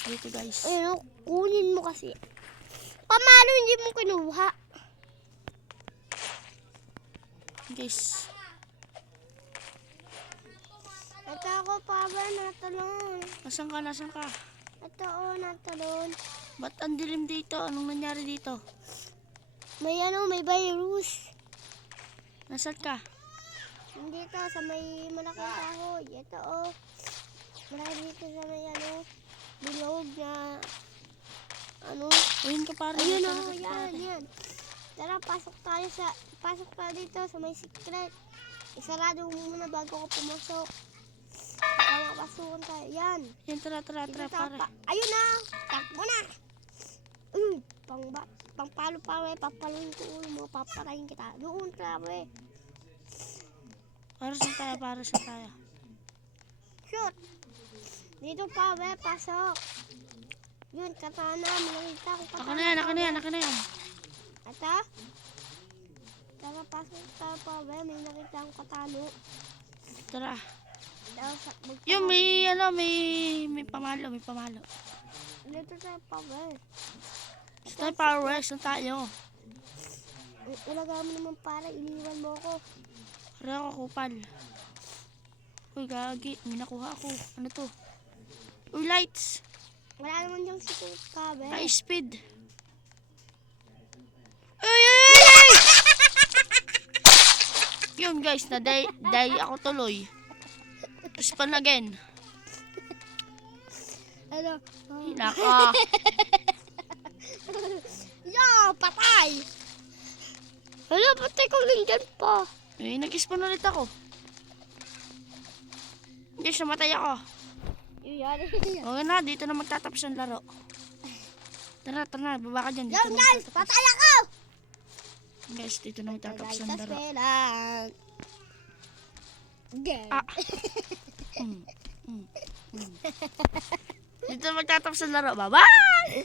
guys dito guys. Ayun, kunin mo kasi. Paano hindi mo kinuha? Guys. Ito ako pa ba natalon? Nasaan ka? Nasaan ka? Ito natalon. Ba't ang dilim dito? Anong nangyari dito? May virus. Nasaan ka? Dito sa may malaking kahoy. Ito malaki dito sa may bilog na Ayun ka pare. ayun yan. Tara, pasok tayo dito sa may secret. Isarado mo muna bago ko pumasok. Para mapasukan tayo. Yan. Yan, tara Dito pare. ayun na. Takbo na. Pangpalo pa we. Papaluin ko ulo mo. Paparayin kita. Doon ka we. Para saan tayo? Shoot. Dito pa we. Pasok. Yun, katana. Malakita ko katana. Ako na yan. Ata? Tara, pasok tayo pa we. May nakita akong katano. Tara. Daw, Yung may pamalo. dito tayo pa we. Saan tayo pare? Saan tayo? Ilaga mo naman para iniwan mo ko. Pare ako kupal. Uy, gagi. May nakuha ako. Ano to? Uy, lights. Wala naman diyang sikot ka, be. High speed. Ay! Yun guys, na-die ako tuloy. Respawn again. Ano? Naka. Yo, patay! Hala, patay ko lang dyan pa. Eh, nag-spawn ulit ako. Guys, namatay ako. Yan. Okay na, dito na magtatapos ang laro. Tara, baba ka dyan. Dito Yan, na guys! magtatapos. Patay ako! Guys, dito na magtatapos ang laro. Game. Ah. Dito na magtatapos ang laro. Bye-bye!